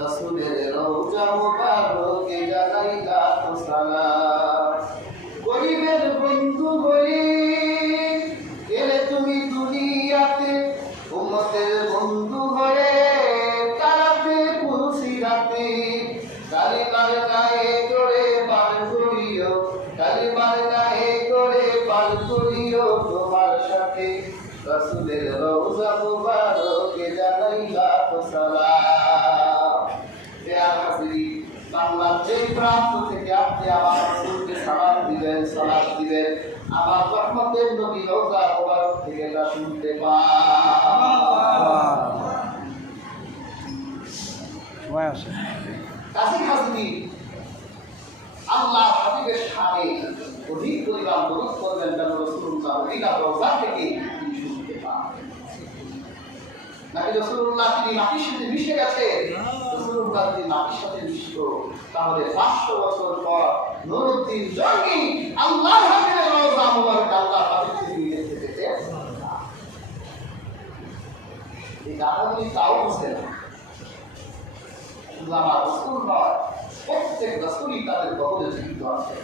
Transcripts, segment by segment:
রাসূলের রওজা মুবারকে জানাই লাখ সালাম। গরিবের বন্ধু গরিব এলে তুমি দুনিয়াতে, উম্মতের বন্ধু হয়ে কারাতে পুলসিরাতে। কালিমার গায়ে করে পার করিও, কালিমার গায়ে করে পার করিও তোমার সাথে। রাসূলের রওজা মুবারকে জানাই লাখ সালাম। ইয়া হাজিরিন, বাংলার যে প্রান্ত থেকে আপনি আমার রাসূলকে সালাম দিবেন, সালাত দিবেন, আমার রহমতের নবী রওজা মুবারক থেকে তা শুনতে পান। সময় আছে। কাজী হাজিরিন, আল্লাহ হাবিবের শানে অধিক পরিমাণ দরুদ করবেন যেন রাসূলুল্লাহ মদিনার রওজা থেকে তিনি শুনতে পান। নাকি রাসূলুল্লাহ তিনি মাটির সাথে মিশে গেছেন? রাসূলুল্লাহ যদি মাটির সাথে মিশত তাহলে 500 বছর পর নুরউদ্দিন জঙ্গি আল্লাহ হাবিবের রওজা মুবারক আল্লাহ হাবিব তিনি দেখতে পেতেন না। এই কথাগুলি তাও বুঝে না। শুধু আমার রাসূল নয়, প্রত্যেক রাসূলই তাদের কবরে জীবিত আছে।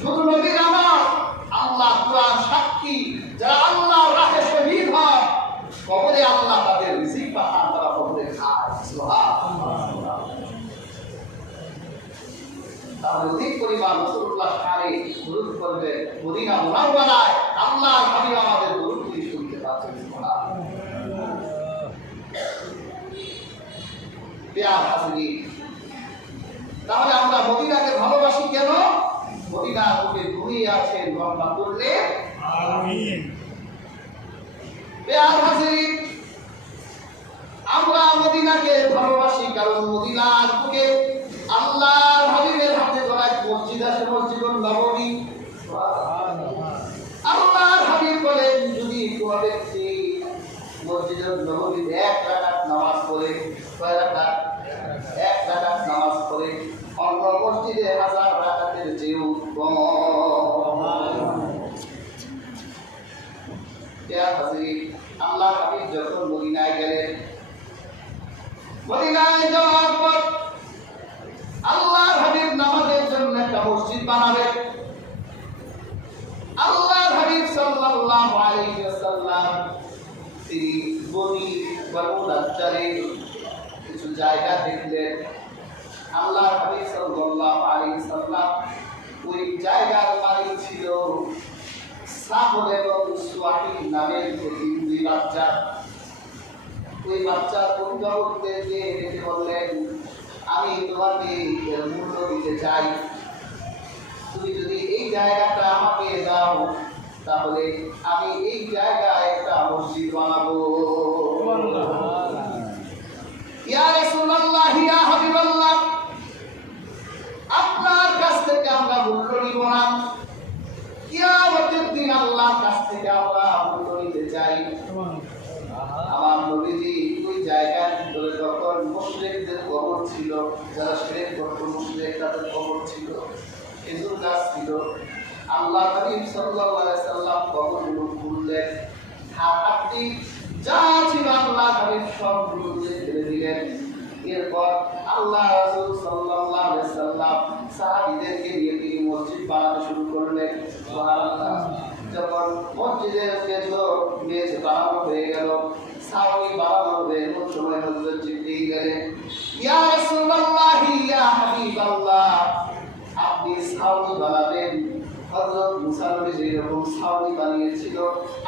শুধু নবীর আমার আল্লাহ কুরআন সাক্ষী, যারা আল্লাহর রাহে শহীদ হয় কবরে আল্লাহ তাদের রিজিক পাঠান, তারা কবরে খায়। সুবহানাল্লাহ। তাহলে অধিক পরিমাণ রাসূলুল্লাহ শানে দরুদ করবে। মদিনা মুনাওয়ারায় আল্লাহর হাবিব আমাদের দরুদগুলি শুনতে পাচ্ছেন। সুবহানাল্লাহ। প্রিয় হাজিরিন, তাহলে আমরা মদিনাকে ভালোবাসি কেন? মদিনার বুকে ঘুমিয়ে আছেন রহমাতুল্লিল আলামিন। প্রিয় হাজিরিন, আমরা মদিনাকে ভালোবাসি কারণ মদিনার বুকে আল্লাহর হাবিবের হাতে ধরা এক মসজিদ আছে, মসজিদুন নববী। আল্লাহর হাবিব বলেন, যদি কোনো ব্যক্তি মসজিদুন নববীতে 1 রাকাত নামাজ পড়ে, কয় রাকাত? 1 রাকাত নামাজ পড়ে অন্য মসজিদে 1000 রাকাতের চেয়ে উত্তম। আল্লাহ হাবিব যখন মদিনায় গেলেন, মদিনায় যাওয়ার পর আল্লাহর হাবিব নামাজের জন্য একটা মসজিদ বানাবেন। আল্লাহর হাবিব সাল্লাল্লাহু আলাইহি ওয়াসাল্লাম তিনি বনি নাজ্জারে কিছু জায়গা দেখলেন। আল্লাহর হাবিব সাল্লাল্লাহু আলাইহি ওয়াসাল্লাম ওই জায়গার মালিক ছিল সাবল এবং সুয়াহিল নামের দুই বাচ্চা। ওই বাচ্চা অভিভাবকদেরকে ডেকে বললেন, আমি তোমাকে এর মূল্য দিতে চাই, তুমি যদি এই জায়গাটা আমাকে দাও তাহলে আমি এই জায়গায় একটা মসজিদ বানাবো। ইয়া রাসূলুল্লাহ, ইয়া হাবিবাল্লাহ, আপনার কাছ থেকে আমরা মূল্য নিব না, কিয়ামতের দিন আল্লাহর কাছ থেকে আমরা মূল্য নিতে চাই। আমার নবীজি ওই জায়গার ভিতরে যখন মুশরিকদের কবর ছিল, যারা শিরক করত, মুশরিক তাদের কবর ছিল, খেজুর গাছ ছিল। আল্লাহ হাবিব সাল্লাল্লাহু আলাইহি সাল্লাম কবরগুলো খুললেন, হাতটি যা ছিল আল্লাহ হাবিব সবগুলো ফেলে দিলেন। এরপর আল্লাহ রাসূল সাল্লাল্লাহু আলাইহি সাল্লাম সাহাবীদেরকে নিয়ে তিনি মসজিদ বানাতে শুরু করলেন। সুবহানাল্লাহ। যখন মসজিদের মেঝে বানানো হয়ে গেল, ছাউনি বানানো হয়ে এমন সময় হযরত জিবরীল গেলেন, ইয়া রাসূলুল্লাহ, ইয়া হাবিবাল্লাহ, আপনি ছাউনি বানাবেন। হযরত মুসা নবী যেরকম ছাউনি বানিয়েছিল,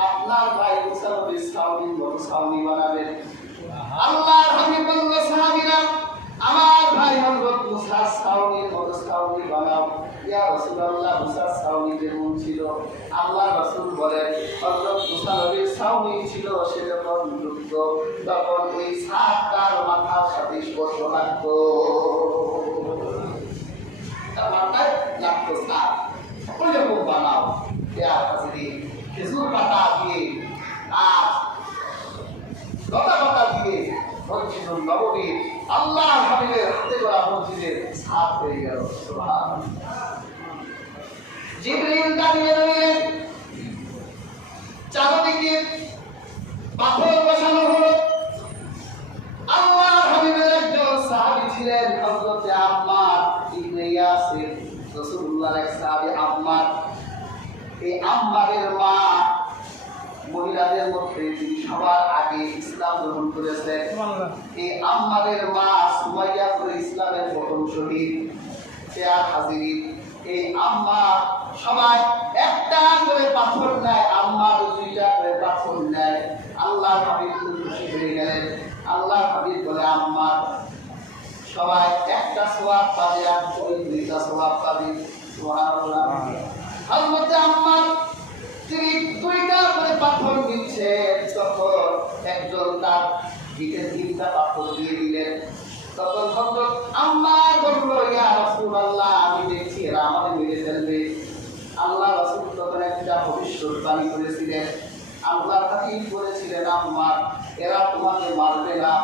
আপনার ভাই মুসা নবী ছাউনির মতো ছাউনি বানাবেন। আল্লাহর হাবিব বললেন, সাহাবীরা, আমার ভাই হযরত মুসা ছাউনির মতো ছাউনি বানাও। ইয়া রাসূলুল্লাহ, মুসা ছাউনি যেমন ছিল, আল্লাহ রাসূল বলেন, হযরত মুসা নবীর ছাউনি ছিল সেরকম দ্রুত, তখন ওই ছাদটার মাথার সাথে স্পর্শ লাগতো, তার মাথায় লাগতো ছাদ। ওইরকম বানাও। ইয়া হাজিরিন, খেজুর পাতা দিয়ে আর লতা পাতা দিয়ে মসজিদুন নববী আল্লাহর হাবিবের হাতে গড়া মসজিদের ছাদ হয়ে গেল। সুবহানাল্লাহ। জিবরীল দাঁড়িয়ে রইলেন, চারদিকে পাথর বসানো হলো। আল্লাহর হাবিবের একজন ভাইদের মধ্যে তিনি সবার আগে ইসলাম গ্রহণ করেছেন। এই আম্মারের মা সুমাইয়া করে ইসলামের প্রথম শহীদ। পেয়ার হাজিরিন, এই আম্মা সবাই একটা করে পাথর নেয়, আম্মার দুইটা করে পাথর নেয়। আল্লাহ হাবিব খুশি হয়ে গেলেন। আল্লাহ হাবিব বলে, আম্মা সবাই একটা সওয়াব পাবে আর ওই দুইটা সওয়াব পাবে। সুবহানাল্লাহ। হযরত আম্মা তিনি দুইটা করে পাথর দিচ্ছে, তখন একজন তার দিকে তিনটা পাথর দিয়ে দিলেন। তখন হযরত আম্মা বলল, ইয়া রাসূলুল্লাহ, আমি দেখছি এরা আমাদের মেরে ফেলবে। আল্লাহ রাসূল তখন একটা ভবিষ্যৎবাণী করেছিলেন। আল্লাহর হাবিব বলেছিলেন, আম্মা এরা তোমাকে মারবে না,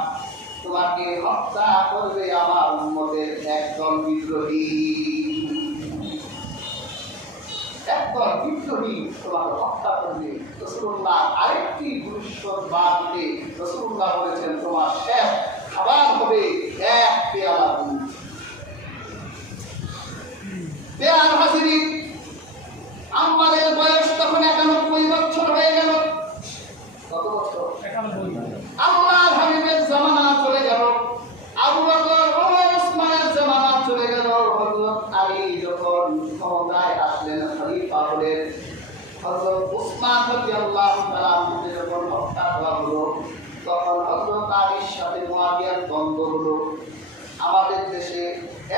তোমাকে হত্যা করবে আমার উম্মতের একদল বিদ্রোহী। একদল বিদ্রোহী তোমাকে হত্যা করবে। রাসূলুল্লাহ আরেকটি ভবিষ্যৎবাণীতে রাসূলুল্লাহ বলেছেন, তোমার শেষ খাবার হবে এক পেয়ালা দুধ। পেয়ার হাজিরিন, আম্মারের বয়স তখন 91 বছর হয়ে গেল। কত বছর? 91। আল্লাহর হাবিবের জামানা চলে গেল, আবু বকর ওমর ওসমানের জামানা চলে গেল। হযরত আলী যখন ক্ষমতায় আসলেন, খলিফা হলেন, হযরত ওসমান রাদিয়াল্লাহু তাআলা আনহু যখন হত্যা করা হলো, তখন হযরত আলীর সাথে মুয়াবিয়ার দ্বন্দ্ব হলো। আমাদের দেশে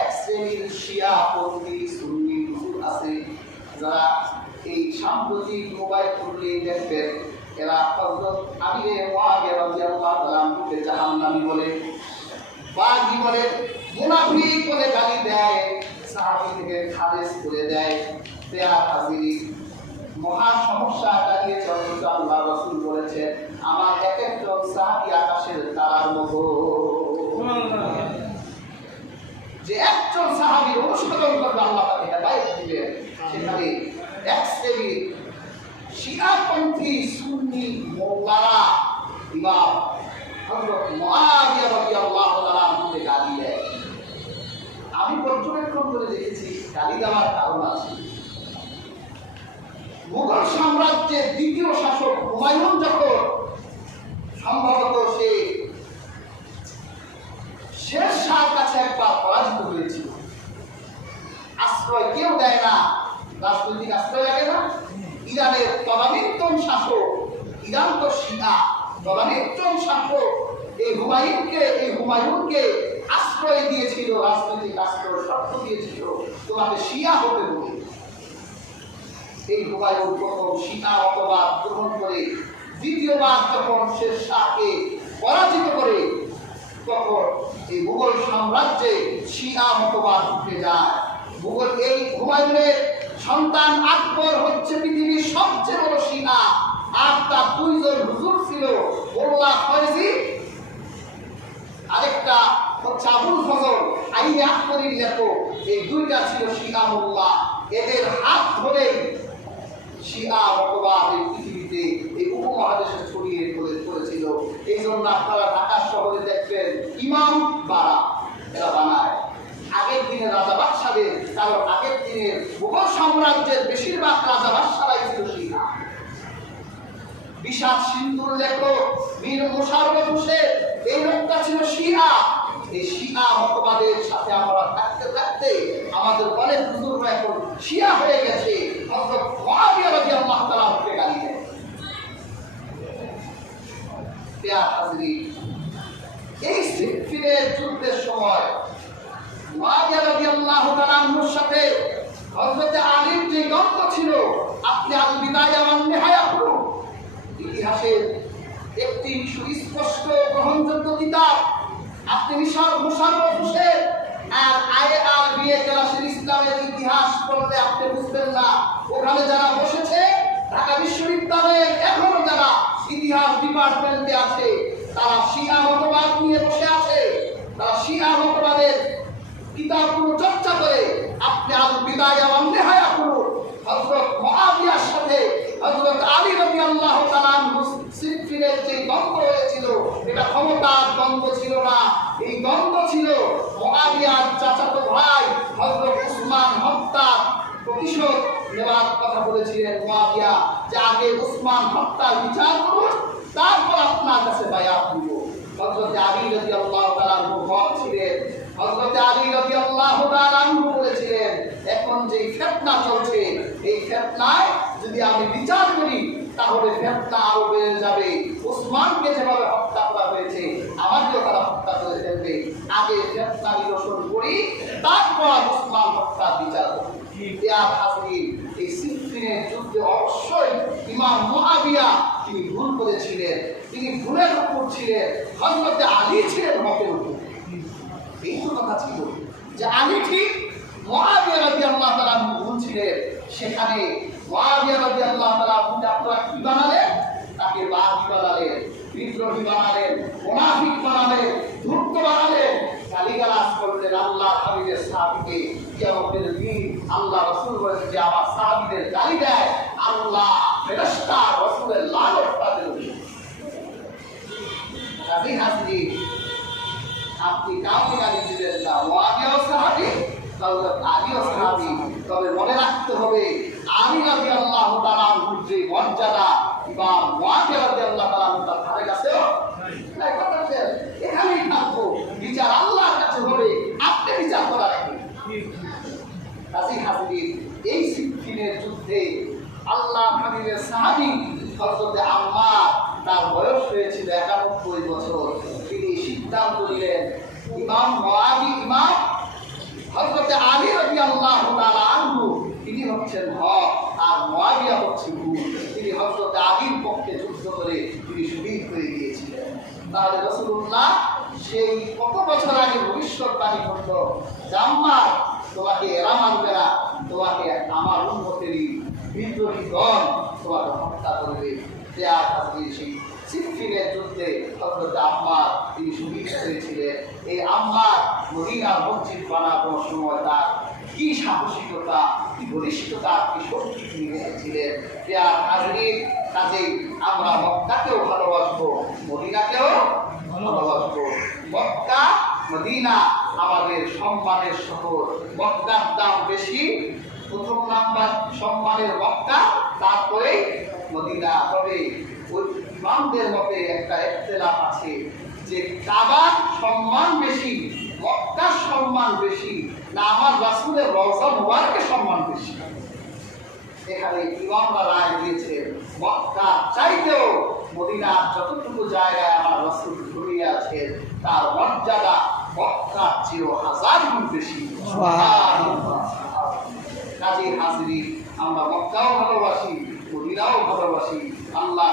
এক শ্রেণীর শিয়া পন্থী সুন্নি হুজুর আছে, যারা এই সাম্প্রতিক মোবাইল খুললে দেখবেন এরা হযরত আলী মুয়াবিয়া রাদিয়াল্লাহু তাআলা আনহুকে জাহান্নামী বলে, বাগী বলে, মুনাফিক বলে গালি দেয়, সাহাবী থেকে খারিজ করে দেয়। পেয়ার হাজিরিন, মহা সমস্যা দাঁড়িয়েছে। আল্লাহ রাসূল বলেছেন, আমার এক একজন সাহাবী আকাশের তারার মতো। যে একজন সাহাবী অনুসরণ করবে আল্লাহ তাকে হেদায়েত দিবেন। সেখানে এক শ্রেণীর শিয়াপন্থী সুন্নি মোল্লারা ইমাম হযরত মুআবিয়া রাদিয়াল্লাহু তাআলা আনহুকে গালি দেয়। আমি পর্যবেক্ষণ করে দেখেছি গালি দেওয়ার কারণ আছে। মুঘল সাম্রাজ্যের দ্বিতীয় শাসক হুমায়ুন যখন সম্ভবত সে শের শাহর কাছে একবার পরাজিত হয়েছিল, আশ্রয় কেউ দেয় না, রাজনৈতিক আশ্রয় লাগে না। ইরানের তদানীন্তন শাসক, ইরান তো শিয়া, তদানীন্তন শাসক এই হুমায়ুনকে আশ্রয় দিয়েছিল, রাজনৈতিক আশ্রয় শর্ত দিয়েছিল, তোমাকে শিয়া হতে হবে। এই হুমায়ুন প্রথম শিয়া মতবাদ গ্রহণ করে দ্বিতীয়বার যখন শের শাহকে পরাজিত করে, তখন এই মুঘল সাম্রাজ্যে শিয়া মতবাদ উঠে যায়। মুঘল এই হুমায়ুনের সন্তান আকবর হচ্ছে পৃথিবীর সবচেয়ে বড় শিয়া, আর তার দুইজন হুজুর ছিল, মোল্লা ফয়জি, আরেকটা হচ্ছে আবুল ফজল আইনে আকবরীর লেখক। এই দুইটা ছিল শিয়া মোল্লা। এদের হাত ধরে শিয়া মতবাদ এই পৃথিবীতে, এই উপমহাদেশে ছড়িয়ে পড়েছিল। এই জন্য আপনারা ঢাকা শহরে দেখবেন ইমাম বাড়া এরা বানায় আগের দিনের রাজা বাদশাদের, কারণ আগের দিনের মুঘল সাম্রাজ্যের বেশিরভাগ রাজা বাদশারাই ছিল শিয়া। বিশাল সিন্ধুর লেখক মীর মোশাররফ হোসেন, এই লোকটা ছিল শিয়া। এই শিয়া মতবাদের সাথে আমরা থাকতে থাকতে আমাদের অনেক হুজুররা এখন শিয়া হয়ে গেছে। হযরত মুআবিয়া রাদিয়াল্লাহু তাআলা আনহুকে গালি দেয়। পেয়ার হাজিরিন, এই সিফিনের যুদ্ধের সময় মুআবিয়া রাদিয়াল্লাহু তাআলা আনহুর সাথে হযরত আলীর যে দ্বন্দ্ব ছিল, আপনি আল বিদায়া ওয়ান নিহায়া পড়ুন। ইতিহাসের একটি সুস্পষ্ট গ্রহণযোগ্য কিতাব, আপনি মোশাররফ হোসেন আর আইআরবিএ ক্লাসের ইসলামের ইতিহাস পড়লে আপনি বুঝবেন না। ওখানে যারা বসেছে ঢাকা বিশ্ববিদ্যালয়ের এখনো যারা ইতিহাস ডিপার্টমেন্টে আছে, তারা শিয়া মতবাদ নিয়ে বসে আছে। তারা শিয়া মতবাদের কিতাবগুলো চর্চা করে। আপনি আল বিদায়া ওয়ান নিহায়া পড়ুন। হযরত মুআবিয়ার সাথে হযরত আলী রাদিয়াল্লাহু তাআলা আনহু সিফিনের যে দ্বন্দ্ব হয়েছিল, এটা ক্ষমতার দ্বন্দ্ব ছিল না। এই দ্বন্দ্ব ছিল মুআবিয়ার চাচাতো ভাই হযরত উসমান হত্যার প্রতিশোধ নেওয়ার কথা বলেছিলেন মুআবিয়া যে আগে উসমান হত্যার বিচার করুন, তারপর আপনার কাছে বায়াত দিব। হযরত আলী রাদিয়াল্লাহু তাআলা ছিলেন, হযরত আলী রাদিয়াল্লাহু তাআলা বলেছিলেন, এখন যে ফিতনা চলছে এই ফিতনায় যদি আমি বিচার করি তাহলে ফিতনা আরো বেড়ে যাবে। উসমানকে যেভাবে হত্যা করা হয়েছে আমাকেও তারা হত্যা করে ফেলবে। আগে ফিতনা নিরসন করি, তারপর উসমান হত্যার বিচার করি। এই সিফিনের যুদ্ধে অবশ্যই ইমাম মুআবিয়া তিনি ভুল করেছিলেন, তিনি ভুলের উপর ছিলেন, হযরত আলী ছিলেন হকের উপর। এই তো কথা ছিল যে আলী ঠিক, মুআবিয়া রাদিয়াল্লাহু তাআলা ভুল ছিলেন। সেখানে মুআবিয়া রাদিয়াল্লাহু তাআলা আপনারা কি বানালেন? তাকে বাদী বানালেন, বিদ্রোহী বানালেন, মুনাফিক বানালেন, ধূর্ত বানালেন, গালিগালাজ করলেন আল্লাহ হাবিবের সাহাবীকে। কিয়ামতের দিন আল্লাহ রাসূল বলেন যে আমার সাহাবীদের গালি দেয়, আল্লাহ ফেরেশতা রাসূলের লানত তাদের উপর। কাজী হাজরি আপনি কাউকে গালি দিলেন না, মুআবিয়াও সাহাবী, হযরত আলীও সাহাবী। তবে মনে রাখতে হবে আলী রাদিয়াল্লাহু তাআলার যে মর্যাদা ইমাম মুআবিয়া রাদিয়াল্লাহু তাআলা তার ধারে কাছেও নাই। কথা শেষ, এখানেই থাকবো। বিচার আল্লাহর কাছে হবে, আপনি বিচার করা রাখবেন। কাজী হাজরি এই সিফিনের যুদ্ধে আল্লাহ হাবিবের সাহাবী হযরত আম্মার, তার বয়স হয়েছিল 91 বছর। তিনি সিদ্ধান্ত নিলেন ইমাম হযরত আলী রাদিয়াল্লাহু তাআলা আনহু তিনি হচ্ছেন হক আর মুআবিয়া হচ্ছে ভুল। তিনি হযরত আলীর পক্ষে যুদ্ধ করে তিনি শহীদ হয়ে গিয়েছিলেন। তাহলে রাসূলুল্লাহ সেই কত বছর আগে ভবিষ্যৎবাণী করল, আম্মা তোমাকে এরা মানবে না, তোমাকে আমার উম্মতেরই বিদ্রোহী দল তোমাকে হত্যা করবে। সেই সিফিনের যুদ্ধে হযরত আম্মার তিনি শহীদ হয়েছিলেন। এই আম্মার মদিনার মসজিদ বানানোর সময় তার কি সাহসিকতা, কি বলিষ্ঠতা, কি শক্তি তিনি রেখেছিলেন। কাজেই আমরা মক্কাকেও ভালোবাসবো, মদিনাকেও ভালোবাসবো। মক্কা মদিনা আমাদের সম্মানের শহর। মক্কার দাম বেশি, প্রথম নাম্বার সম্মানের মক্কা, তারপরে মদিনা। তবে ওই ইমামদের মতে একটা ইখতিলাফ আছে যে কাবার সম্মান বেশি, মক্কার সম্মান বেশি, না আমার রাসূলের রওজা মুবারকের সম্মান বেশি। এখানে ইমামরা রায় দিয়েছে মক্কা চাইতেও মদিনার যতটুকু জায়গায় আমার রাসূল ঘুরিয়ে আছেন তার মর্যাদা মক্কার চেয়েও 1000 গুণ বেশি। কাজী হাজরি আমরা মক্কাও ভালোবাসি, মদিনাও ভালোবাসি। আল্লাহ